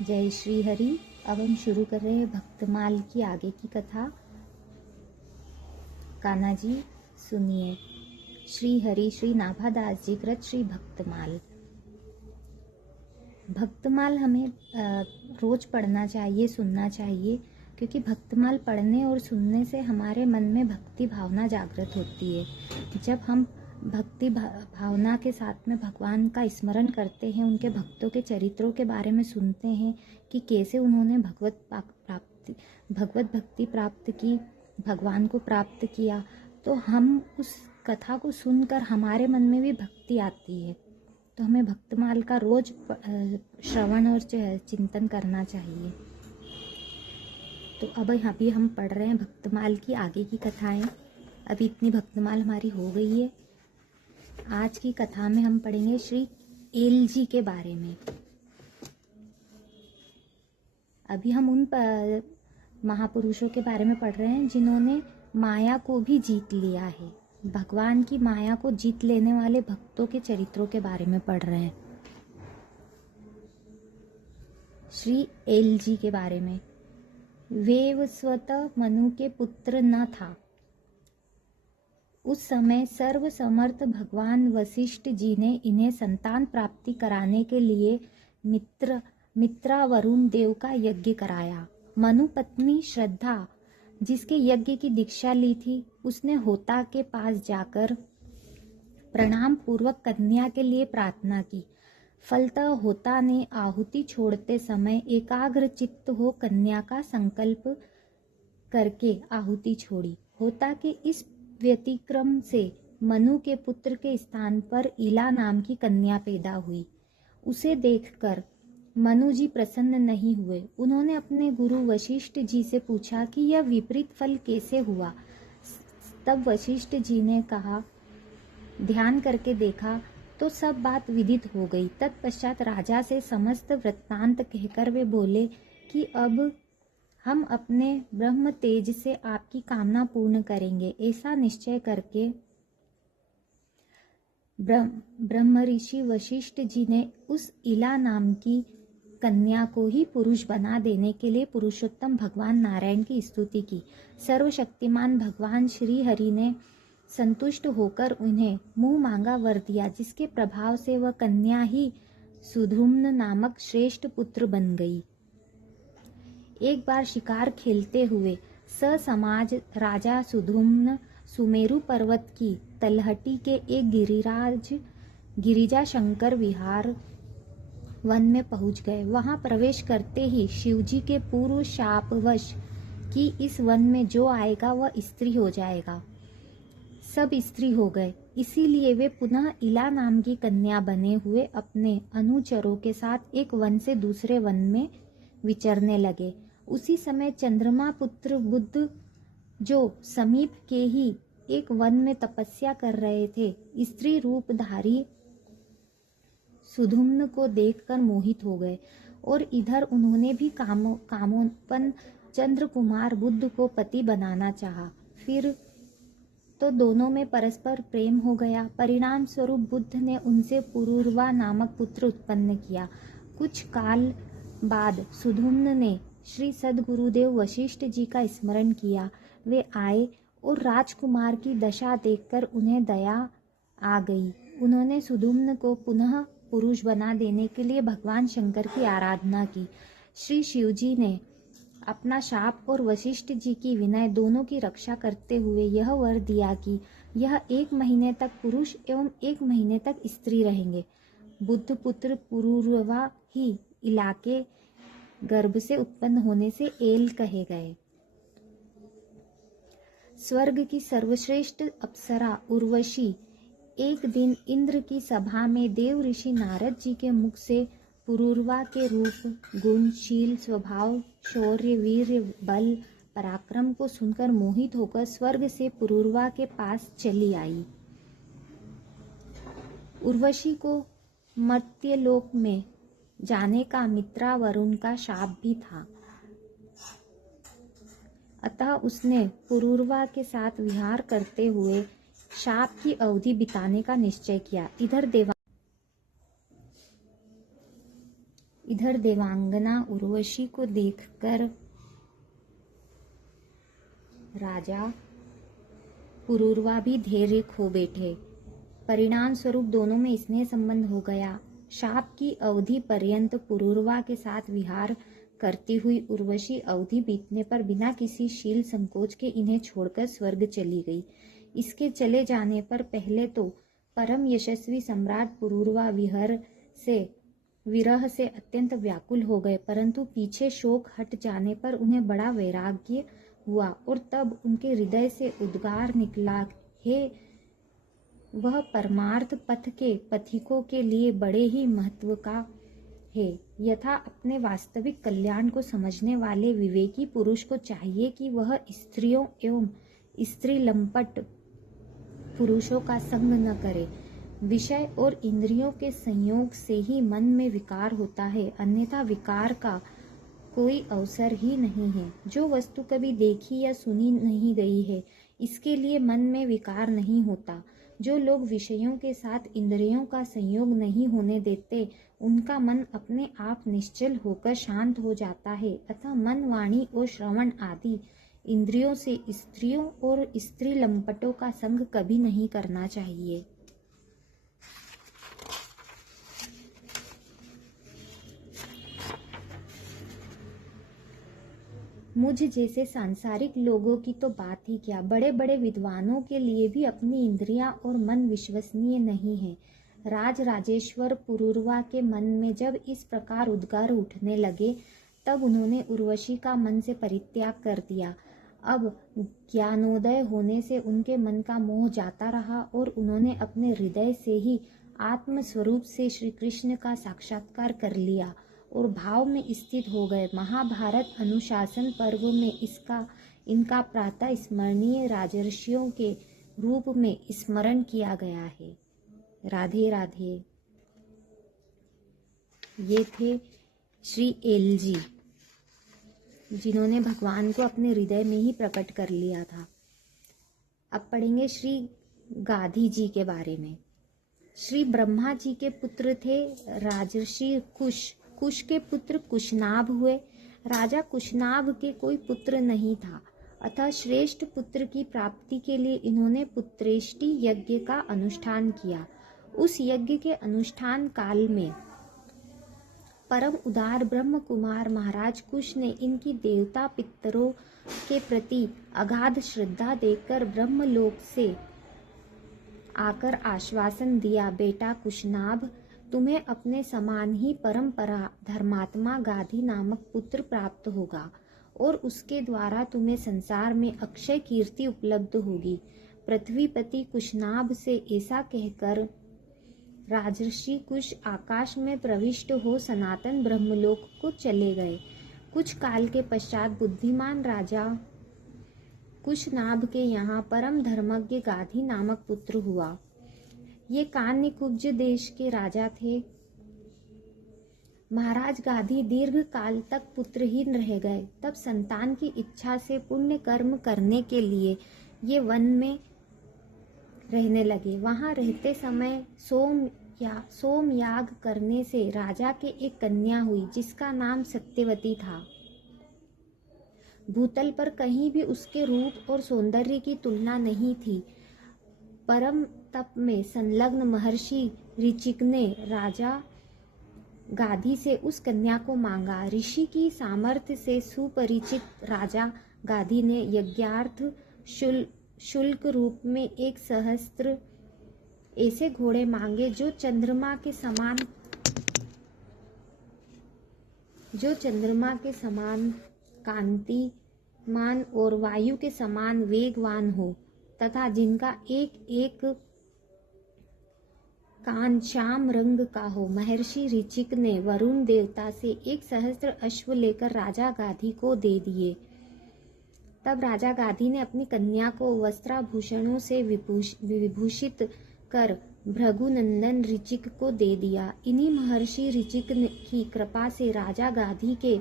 जय श्री हरि। अब हम शुरू कर रहे हैं भक्तमाल की आगे की कथा। कान्हा जी सुनिए। श्री हरि श्री नाभादास जी कृत श्री भक्तमाल। भक्तमाल हमें रोज पढ़ना चाहिए, सुनना चाहिए, क्योंकि भक्तमाल पढ़ने और सुनने से हमारे मन में भक्ति भावना जागृत होती है। जब हम भक्ति भावना के साथ में भगवान का स्मरण करते हैं, उनके भक्तों के चरित्रों के बारे में सुनते हैं कि कैसे उन्होंने भगवत भक्ति प्राप्त की, भगवान को प्राप्त किया, तो हम उस कथा को सुनकर हमारे मन में भी भक्ति आती है। तो हमें भक्तमाल का रोज श्रवण और चिंतन करना चाहिए। तो अब यहाँ भी हम पढ़ रहे हैं भक्तमाल की आगे की कथाएं। अभी इतनी भक्तमाल हमारी हो गई है। आज की कथा में हम पढ़ेंगे श्री एल जी के बारे में। अभी हम उन महापुरुषों के बारे में पढ़ रहे हैं जिन्होंने माया को भी जीत लिया है। भगवान की माया को जीत लेने वाले भक्तों के चरित्रों के बारे में पढ़ रहे हैं। श्री एल जी के बारे में। वेवस्वत मनु के पुत्र न था। उस समय सर्व समर्थ भगवान वशिष्ठ जी ने इन्हें संतान प्राप्ति कराने के लिए मित्रा वरुण देव का यज्ञ कराया। मनु पत्नी श्रद्धा, जिसके यज्ञ की दीक्षा ली थी, उसने होता के पास जाकर प्रणाम पूर्वक कन्या के लिए प्रार्थना की। फलतः होता ने आहुति छोड़ते समय एकाग्र चित्त हो कन्या का संकल्प करके आहुति छोड़ी। होता के इस व्यतिक्रम से मनु के पुत्र के स्थान पर इला नाम की कन्या पैदा हुई। उसे देखकर मनु जी प्रसन्न नहीं हुए। उन्होंने अपने गुरु वशिष्ठ जी से पूछा कि यह विपरीत फल कैसे हुआ। तब वशिष्ठ जी ने कहा, ध्यान करके देखा तो सब बात विदित हो गई। तत्पश्चात राजा से समस्त वृत्तांत कहकर वे बोले कि अब हम अपने ब्रह्म तेज से आपकी कामना पूर्ण करेंगे। ऐसा निश्चय करके ब्रह्म ऋषि वशिष्ठ जी ने उस इला नाम की कन्या को ही पुरुष बना देने के लिए पुरुषोत्तम भगवान नारायण की स्तुति की। सर्वशक्तिमान भगवान श्री हरि ने संतुष्ट होकर उन्हें मुंह मांगा वर दिया, जिसके प्रभाव से वह कन्या ही सुधुम्न नामक श्रेष्ठ पुत्र बन गई। एक बार शिकार खेलते हुए ससमाज राजा सुधुम्न सुमेरु पर्वत की तलहटी के एक गिरिजा शंकर विहार वन में पहुंच गए। वहां प्रवेश करते ही शिवजी के पूर्व शापवश कि इस वन में जो आएगा वह स्त्री हो जाएगा, सब स्त्री हो गए। इसीलिए वे पुनः इला नाम की कन्या बने हुए अपने अनुचरों के साथ एक वन से दूसरे वन में विचरने लगे। उसी समय चंद्रमा पुत्र बुद्ध, जो समीप के ही एक वन में तपस्या कर रहे थे, स्त्री रूपधारी सुधुम्न को देखकर मोहित हो गए और इधर उन्होंने भी कामोपन चंद्र कुमार बुद्ध को पति बनाना चाहा। फिर तो दोनों में परस्पर प्रेम हो गया। परिणाम स्वरूप बुद्ध ने उनसे पुरूरवा नामक पुत्र उत्पन्न किया। कुछ काल बाद सुधुम्न ने श्री सद्गुरुदेव वशिष्ठ जी का स्मरण किया। वे आए और राजकुमार की दशा देखकर उन्हें दया आ गई। उन्होंने सुधुम्न को पुनः पुरुष बना देने के लिए भगवान शंकर की आराधना की। श्री शिवजी ने अपना शाप और वशिष्ठ जी की विनय दोनों की रक्षा करते हुए यह वर दिया कि यह 1 महीने तक पुरुष एवं 1 महीने तक स्त्री रहेंगे। बुद्ध पुत्र पुरूरवा ही इलाके गर्भ से उत्पन्न होने से एल कहे गए। स्वर्ग की सर्वश्रेष्ठ अप्सरा उर्वशी एक दिन इंद्र की सभा में देव ऋषि नारद जी के मुख से पुरूरवा के रूप, गुण, शील, स्वभाव, शौर्य, वीर्य, बल, पराक्रम को सुनकर मोहित होकर स्वर्ग से पुरूरवा के पास चली आई। उर्वशी को मर्त्यलोक में जाने का मित्रा वरुण का शाप भी था। अतः उसने पुरूरवा के साथ विहार करते हुए शाप की अवधि बिताने का निश्चय किया। इधर देवांगना उर्वशी को देखकर राजा पुरूरवा भी धैर्य खो बैठे। परिणाम स्वरूप दोनों में स्नेह संबंध हो गया। शाप की अवधि पर्यंत पुरूरवा के साथ विहार करती हुई उर्वशी अवधि बीतने पर बिना किसी शील संकोच के इन्हें छोड़कर स्वर्ग चली गई। इसके चले जाने पर पहले तो परम यशस्वी सम्राट पुरूरवा विरह से अत्यंत व्याकुल हो गए, परंतु पीछे शोक हट जाने पर उन्हें बड़ा वैराग्य हुआ और तब उनके हृदय से उद्गार निकला, हे वह परमार्थ पथ के पथिकों के लिए बड़े ही महत्व का है। यथा अपने वास्तविक कल्याण को समझने वाले विवेकी पुरुष को चाहिए कि वह स्त्रियों एवं स्त्री लंपट पुरुषों का संग न करे। विषय और इंद्रियों के संयोग से ही मन में विकार होता है, अन्यथा विकार का कोई अवसर ही नहीं है। जो वस्तु कभी देखी या सुनी नहीं गई है, इसके लिए मन में विकार नहीं होता। जो लोग विषयों के साथ इंद्रियों का संयोग नहीं होने देते, उनका मन अपने आप निश्चल होकर शांत हो जाता है। अतः मन, वाणी और श्रवण आदि इंद्रियों से स्त्रियों और स्त्री लंपटों का संग कभी नहीं करना चाहिए। मुझ जैसे सांसारिक लोगों की तो बात ही क्या, बड़े बड़े विद्वानों के लिए भी अपनी इंद्रियां और मन विश्वसनीय नहीं है। राजेश्वर पुरूरवा के मन में जब इस प्रकार उद्गार उठने लगे, तब उन्होंने उर्वशी का मन से परित्याग कर दिया। अब ज्ञानोदय होने से उनके मन का मोह जाता रहा और उन्होंने अपने हृदय से ही आत्म स्वरूप से श्री कृष्ण का साक्षात्कार कर लिया और भाव में स्थित हो गए। महाभारत अनुशासन पर्व में इनका प्रातः स्मरणीय राजर्षियों के रूप में स्मरण किया गया है। राधे राधे। ये थे श्री एलजी, जिन्होंने भगवान को अपने हृदय में ही प्रकट कर लिया था। अब पढ़ेंगे श्री गाधी जी के बारे में। श्री ब्रह्मा जी के पुत्र थे राजर्षि कुश के पुत्र कुशनाभ हुए। राजा कुशनाभ के कोई पुत्र नहीं था, अतः श्रेष्ठ पुत्र की प्राप्ति के लिए इन्होंने पुत्रेष्टि यज्ञ का अनुष्ठान किया। उस यज्ञ के अनुष्ठान काल में परम उदार ब्रह्म कुमार महाराज कुश ने इनकी देवता पितरों के प्रति अगाध श्रद्धा देखकर ब्रह्मलोक से आकर आश्वासन दिया, बेटा कुशनाभ, तुम्हें अपने समान ही परंपरा धर्मात्मा गाधी नामक पुत्र प्राप्त होगा और उसके द्वारा तुम्हें संसार में अक्षय कीर्ति उपलब्ध होगी। पृथ्वीपति कुशनाभ से ऐसा कहकर राजर्षि कुश आकाश में प्रविष्ट हो सनातन ब्रह्मलोक को चले गए। कुछ काल के पश्चात बुद्धिमान राजा कुशनाभ के यहाँ परम धर्मज्ञ गाधी नामक पुत्र हुआ। ये कान्यकुब्ज देश के राजा थे। महाराज गाधी दीर्घ काल तक पुत्रहीन रह गए। तब संतान की इच्छा से पुण्य कर्म करने के लिए ये वन में रहने लगे। वहां रहते समय सोम याग करने से राजा के एक कन्या हुई, जिसका नाम सत्यवती था। भूतल पर कहीं भी उसके रूप और सौंदर्य की तुलना नहीं थी। परम तप में संलग्न महर्षि ऋचिक ने राजा गाधी से उस कन्या को मांगा। ऋषि की सामर्थ्य से सुपरिचित राजा गाधी ने यज्ञार्थ शुल्क रूप में 100 ऐसे घोड़े मांगे जो चंद्रमा के समान कांतिमान और वायु के समान वेगवान हो तथा जिनका एक एक कान श्याम रंग का हो। महर्षि ऋचिक ने वरुण देवता से 100 अश्व लेकर राजा गाधी को दे दिए। तब राजा गाधी ने अपनी कन्या को वस्त्राभूषणों से विभूषित कर भृगुनंदन ऋचिक को दे दिया। इन्हीं महर्षि ऋचिक की कृपा से राजा गाधी के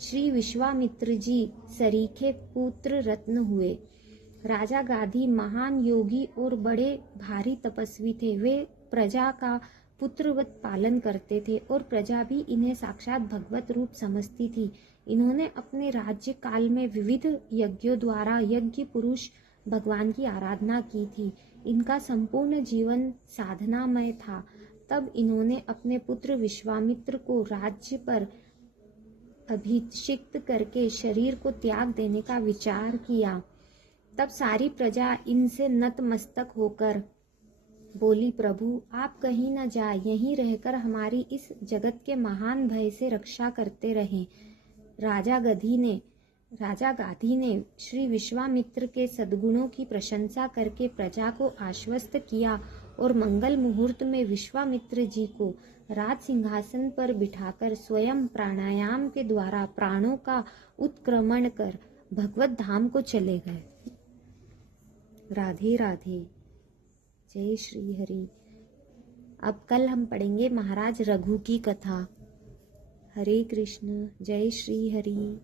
श्री विश्वामित्र जी सरीखे पुत्र रत्न हुए। राजा गाधी महान योगी और बड़े भारी तपस्वी थे। वे प्रजा का पुत्रवत पालन करते थे और प्रजा भी इन्हें साक्षात भगवत रूप समझती थी। इन्होंने अपने राज्य काल में विविध यज्ञों द्वारा यज्ञ पुरुष भगवान की आराधना की थी। इनका संपूर्ण जीवन साधनामय था। तब इन्होंने अपने पुत्र विश्वामित्र को राज्य पर अभिषिक्त करके शरीर को त्याग देने का विचार किया। तब सारी प्रजा इनसे नतमस्तक होकर बोली, प्रभु आप कहीं न जाए, यहीं रहकर हमारी इस जगत के महान भय से रक्षा करते रहें। राजा गाधी ने श्री विश्वामित्र के सद्गुणों की प्रशंसा करके प्रजा को आश्वस्त किया और मंगल मुहूर्त में विश्वामित्र जी को राज सिंहासन पर बिठाकर स्वयं प्राणायाम के द्वारा प्राणों का उत्क्रमण कर भगवत धाम को चले गए। राधे राधे, जय श्री हरि। अब कल हम पढ़ेंगे महाराज रघु की कथा। हरे कृष्ण, जय श्री हरि।